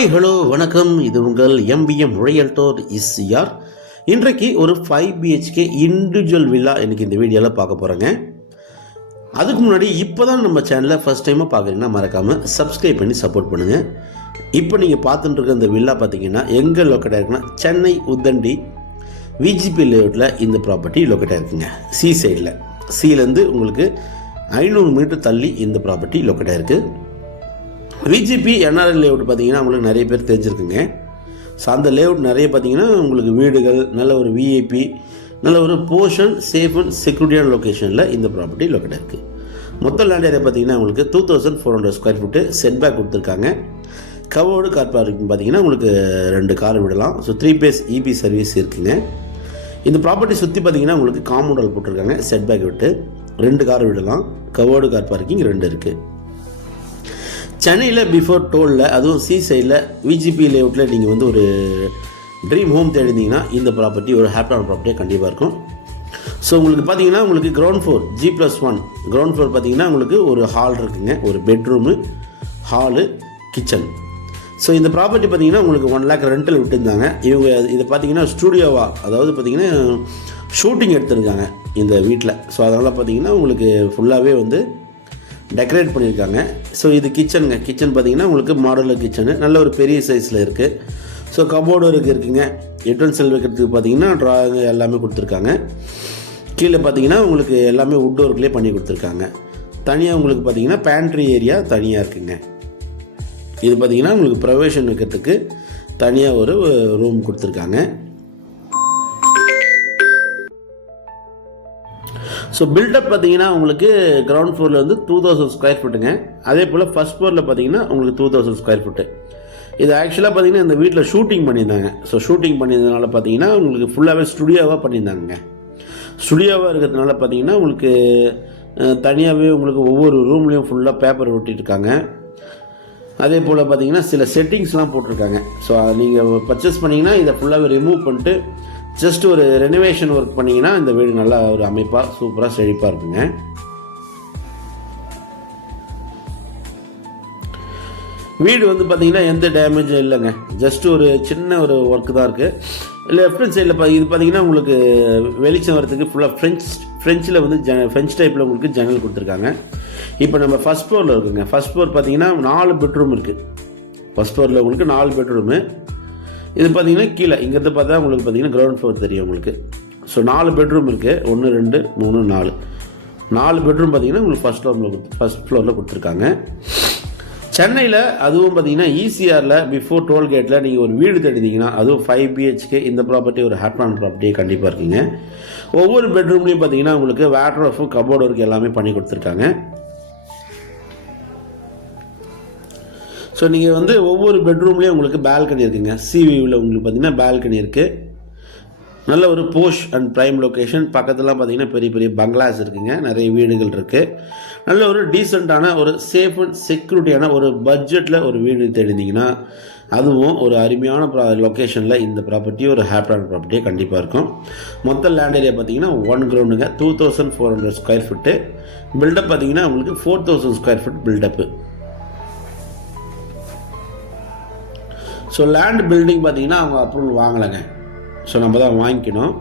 Hi hello வணக்கம். இது உங்கள் எம்பிஎம் ரியல்டோர் இஸ்ஆர். இன்றைக்கு ஒரு 5 பிஹெச்கே இண்டிவிஜுவல் வில்லா எனக்கு இந்த வீடியோவில் பார்க்க போகிறேங்க. அதுக்கு முன்னாடி இப்போ தான் நம்ம சேனலில் ஃபஸ்ட் டைமாக பார்க்குறீங்கன்னா மறக்காமல் சப்ஸ்கிரைப் பண்ணி சப்போர்ட் பண்ணுங்கள். இப்போ நீங்கள் பார்த்துட்டு இருக்க இந்த வில்லா பார்த்தீங்கன்னா எங்கே லொக்கேட் ஆகிருக்குன்னா சென்னை உத்தண்டி விஜிபி லேஅவுட்டில் இந்த ப்ராப்பர்ட்டி லொக்கேட் ஆகிருக்குங்க. சி சைடில் சீலேருந்து உங்களுக்கு 500 மீட்டர் தள்ளி இந்த ப்ராப்பர்ட்டி லொக்கேட் ஆகிருக்கு. விஜிபி என்ஆர்எல் லேஅவுட் பார்த்தீங்கன்னா உங்களுக்கு நிறைய பேர் தெரிஞ்சிருக்குங்க. ஸோ அந்த லேஅவுட் நிறைய பார்த்தீங்கன்னா உங்களுக்கு வீடுகள் நல்ல ஒரு விஐபி நல்ல ஒரு போர்ஷன் சேஃப் அண்ட் செக்யூரிட்டியான லொக்கேஷனில் இந்த ப்ராப்பர்ட்டி லொக்கேட் இருக்குது. மொத்த லேண்ட் ஏரியா பார்த்தீங்கன்னா உங்களுக்கு 2400 ஸ்கொயர் ஃபீட்டு செட் பேக் கொடுத்துருக்காங்க. கவோர்டு கார் பார்க்கிங் பார்த்தீங்கன்னா உங்களுக்கு 2 கார் விடலாம். ஸோ 3 பேஸ் இபி சர்வீஸ் இருக்குங்க. இந்த ப்ராப்பர்ட்டி சுற்றி பார்த்தீங்கன்னா உங்களுக்கு காம்பவுண்ட் போட்டிருக்காங்க. செட் பேக் விட்டு 2 கார் விடலாம். கவோர்டு கார் பார்க்கிங் 2 இருக்குது. சென்னையில் பிஃபோர் டோலில் அதுவும் சி சைடில் விஜிபி லேஅவுட்டில் நீங்கள் வந்து ஒரு ட்ரீம் ஹோம் தேடிந்தீங்கன்னா இந்த ப்ராப்பர்ட்டி ஒரு ஹாப்பியான ப்ராப்பர்ட்டியாக கண்டிப்பாக இருக்கும். ஸோ உங்களுக்கு பார்த்தீங்கன்னா உங்களுக்கு ground floor G+1 ground floor பார்த்தீங்கன்னா உங்களுக்கு ஒரு ஹால் இருக்குங்க, ஒரு பெட்ரூமு, ஹாலு, கிச்சன். ஸோ இந்த ப்ராப்பர்ட்டி பார்த்தீங்கன்னா உங்களுக்கு 1 lakh ரெண்டில் விட்டுருந்தாங்க. இவங்க இதை பார்த்தீங்கன்னா ஸ்டூடியோவாக, அதாவது பார்த்தீங்கன்னா ஷூட்டிங் எடுத்திருக்காங்க இந்த வீட்டில். ஸோ அதனால் பார்த்தீங்கன்னா உங்களுக்கு ஃபுல்லாகவே வந்து டெக்கரேட் பண்ணியிருக்காங்க. ஸோ இது கிச்சனுங்க. கிச்சன் பார்த்தீங்கன்னா உங்களுக்கு மாடுலர் கிச்சனு நல்ல ஒரு பெரிய சைஸில் இருக்குது. ஸோ கபோர்டு இருக்குங்க. யுட்டென்சில் வைக்கிறதுக்கு பார்த்தீங்கன்னா ட்ராயிங் எல்லாமே கொடுத்துருக்காங்க. கீழே பார்த்தீங்கன்னா உங்களுக்கு எல்லாமே வுட் ஒர்க்லேயே பண்ணி கொடுத்துருக்காங்க. தனியாக உங்களுக்கு பார்த்தீங்கன்னா பேண்ட்ரி ஏரியா தனியாக இருக்குங்க. இது பார்த்தீங்கன்னா உங்களுக்கு ப்ரொவிஷன் வைக்கிறதுக்கு தனியாக ஒரு ரூம் கொடுத்துருக்காங்க. ஸோ பில்டப் பார்த்தீங்கன்னா உங்களுக்கு கிரவுண்ட் ஃப்ளோரில் வந்து 2000 ஸ்கொயர் ஃபீட்டுங்க. அதே போல் ஃபஸ்ட் ஃப்ளோரில் பார்த்தீங்கன்னா உங்களுக்கு 2000 ஸ்கொயர் ஃபீட்டு. இது ஆக்சுவலாக பார்த்தீங்கன்னா இந்த வீட்டில் ஷூட்டிங் பண்ணியிருந்தாங்க. ஸோ ஷூட்டிங் பண்ணியிருந்ததுனால பார்த்தீங்கன்னா உங்களுக்கு ஃபுல்லாகவே ஸ்டுடியோவாக பண்ணியிருந்தாங்க. ஸ்டுடியோவாக இருக்கிறதுனால பார்த்தீங்கன்னா உங்களுக்கு தனியாகவே உங்களுக்கு ஒவ்வொரு ரூம்லேயும் ஃபுல்லாக பேப்பர் ஒட்டியிருக்காங்க. அதே போல் பார்த்தீங்கன்னா சில செட்டிங்ஸ்லாம் போட்டிருக்காங்க. ஸோ நீங்கள் பர்ச்சேஸ் பண்ணிங்கன்னா இதை ஃபுல்லாகவே ரிமூவ் பண்ணிட்டு ஜஸ்ட் ஒரு ரெனோவேஷன் ஒர்க் பண்ணிங்கன்னா இந்த வீடு நல்லா ஒரு அமைப்பாக சூப்பராக செழிப்பாக இருக்குங்க. வீடு வந்து பார்த்தீங்கன்னா எந்த டேமேஜும் இல்லைங்க. ஜஸ்ட் ஒரு சின்ன ஒரு ஒர்க்கு தான் இருக்குது. லெஃப்ட் சைடில் இது பார்த்தீங்கன்னா உங்களுக்கு வெளிச்சம் வரதுக்கு ஃபுல்லாக ஃப்ரெஞ்சில் வந்து ஃப்ரெஞ்ச் டைப்பில் உங்களுக்கு ஜன்னல் கொடுத்துருக்காங்க. இப்போ நம்ம ஃபஸ்ட் ஃப்ளோரில் இருக்குங்க. ஃபஸ்ட் ஃப்ளோர் பார்த்தீங்கன்னா 4 பெட்ரூம் இருக்குது. ஃபஸ்ட் ஃப்ளோரில் உங்களுக்கு 4 பெட்ரூமு. இது பார்த்தீங்கன்னா கீழே இங்கேருந்து பார்த்தா உங்களுக்கு பார்த்தீங்கன்னா கிரவுண்ட் ஃப்ளோர் தெரியும் உங்களுக்கு. ஸோ 4 பெட்ரூம் இருக்குது. 1 2 3 4 பெட்ரூம் பார்த்தீங்கன்னா உங்களுக்கு ஃபஸ்ட் ஃப்ளோரில் கொடுத்துருக்காங்க. சென்னையில் அதுவும் பார்த்தீங்கன்னா ஈசிஆரில் பிஃபோர் டோல்கேட்டில் நீங்கள் ஒரு வீடு தேடிந்தீங்கன்னா அதுவும் 5 பிஹெச்கே இந்த ப்ராப்பர்ட்டி ஒரு ஹாப்பியான ப்ராப்பர்ட்டியே கண்டிப்பாக இருக்குங்க. ஒவ்வொரு பெட்ரூம்லேயும் பார்த்தீங்கன்னா உங்களுக்கு வாட்ரோஃபும் கபோர்டு ஒர்க் எல்லாமே பண்ணி கொடுத்துருக்காங்க. ஸோ நீங்கள் வந்து ஒவ்வொரு பெட்ரூம்லேயும் உங்களுக்கு பால்கனி இருக்குங்க. சிவியில் உங்களுக்கு பார்த்தீங்கன்னா பால்கனி இருக்குது. நல்ல ஒரு போஷ் அண்ட் ப்ரைம் லொக்கேஷன். பக்கத்துலாம் பார்த்தீங்கன்னா பெரிய பெரிய பங்களாஸ் இருக்குங்க. நிறைய வீடுகள் இருக்குது. நல்ல ஒரு டீசெண்டான ஒரு சேஃப் அண்ட் செக்யூரிட்டியான ஒரு பட்ஜெட்டில் ஒரு வீடு தேடிந்தீங்கன்னா அதுவும் ஒரு அருமையான லொக்கேஷனில் இந்த ப்ராப்பர்ட்டி ஒரு ஹாப்பியான ப்ராப்பர்ட்டியே கண்டிப்பாக இருக்கும். மொத்த லேண்ட் ஏரியா பார்த்தீங்கன்னா 1 கிரவுண்டுங்க. 2400 ஸ்கொயர் ஃபீட்டு. பில்டப் பார்த்தீங்கன்னா உங்களுக்கு 4000 square feet buildup. So land building பார்த்தீங்கன்னா அவங்க அப்ரூவல் வாங்கலைங்க. ஸோ நம்ம தான் வாங்கிக்கணும்.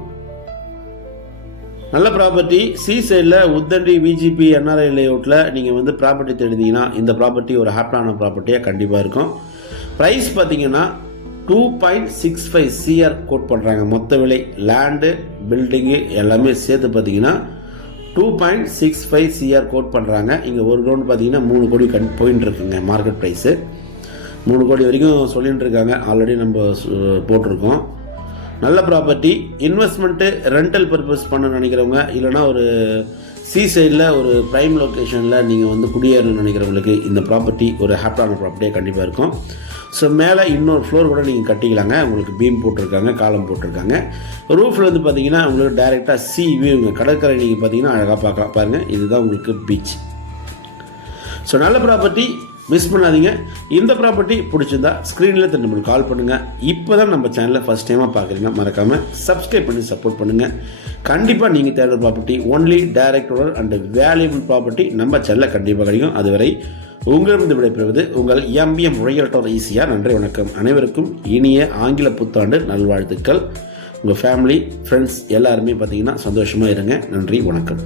நல்ல ப்ராப்பர்ட்டி சி சைடில் உத்தண்டி விஜிபி என்ஆர்ஐ லேஅவுட்டில் நீங்கள் வந்து ப்ராப்பர்ட்டி தேடிந்தீங்கன்னா இந்த ப்ராப்பர்ட்டி ஒரு ஹாப்பியான ப்ராப்பர்ட்டியாக கண்டிப்பாக இருக்கும். ப்ரைஸ் பார்த்தீங்கன்னா 2.65 CR கோட் பண்ணுறாங்க. மொத்த விலை லேண்டு பில்டிங்கு எல்லாமே சேர்த்து பார்த்தீங்கன்னா 2.65 CR கோட் பண்ணுறாங்க. இங்கே ஒரு கிரவுண்ட் பார்த்தீங்கன்னா 3 கோடி போயின்னு இருக்குங்க மார்க்கெட் ப்ரைஸு. 3 கோடி வரைக்கும் சொல்லிட்டு இருக்காங்க. ஆல்ரெடி நம்ம போட்டிருக்கோம். நல்ல ப்ராப்பர்ட்டி இன்வெஸ்ட்மெண்ட்டு ரெண்டல் பர்பஸ் பண்ண நினைக்கிறவங்க, இல்லைனா ஒரு சி சைடில் ஒரு ப்ரைம் லொக்கேஷனில் நீங்கள் வந்து குடியேறணும்னு நினைக்கிறவங்களுக்கு இந்த ப்ராப்பர்ட்டி ஒரு ஹாப்பியான ப்ராப்பர்ட்டியாக கண்டிப்பாக இருக்கும். ஸோ மேலே இன்னொரு ஃப்ளோர் கூட நீங்கள் கட்டிக்கலாங்க. உங்களுக்கு பீம் போட்டிருக்காங்க, காலம் போட்டிருக்காங்க. ரூஃபில் வந்து பார்த்தீங்கன்னா உங்களுக்கு டைரெக்டாக சி வியூங்க, கடற்கரை நீங்கள் பார்த்தீங்கன்னா அழகாக பார்க்கலாம். பாருங்கள், இதுதான் உங்களுக்கு பீச். ஸோ நல்ல ப்ராப்பர்ட்டி, மிஸ் பண்ணாதீங்க. இந்த ப்ராப்பர்ட்டி பிடிச்சிருந்தா ஸ்க்ரீனில் திரும்ப கால் பண்ணுங்கள். இப்போ தான் நம்ம சேனலில் ஃபஸ்ட் டைமாக பார்க்குறீங்க, மறக்காமல் சப்ஸ்கிரைப் பண்ணி சப்போர்ட் பண்ணுங்கள். கண்டிப்பாக நீங்கள் தேடுற property only direct owner and valuable property நம்ம சேனலில் கண்டிப்பாக கிடைக்கும். அதுவரை உங்களிடம் விடைபெறுவது உங்கள் எம்பிஎம் ரியல்டர் ஈஸியா. நன்றி, வணக்கம். அனைவருக்கும் இனிய ஆங்கில புத்தாண்டு நல்வாழ்த்துக்கள். உங்கள் ஃபேமிலி, ஃப்ரெண்ட்ஸ் எல்லாருமே பார்த்தீங்கன்னா சந்தோஷமாக இருங்க. நன்றி, வணக்கம்.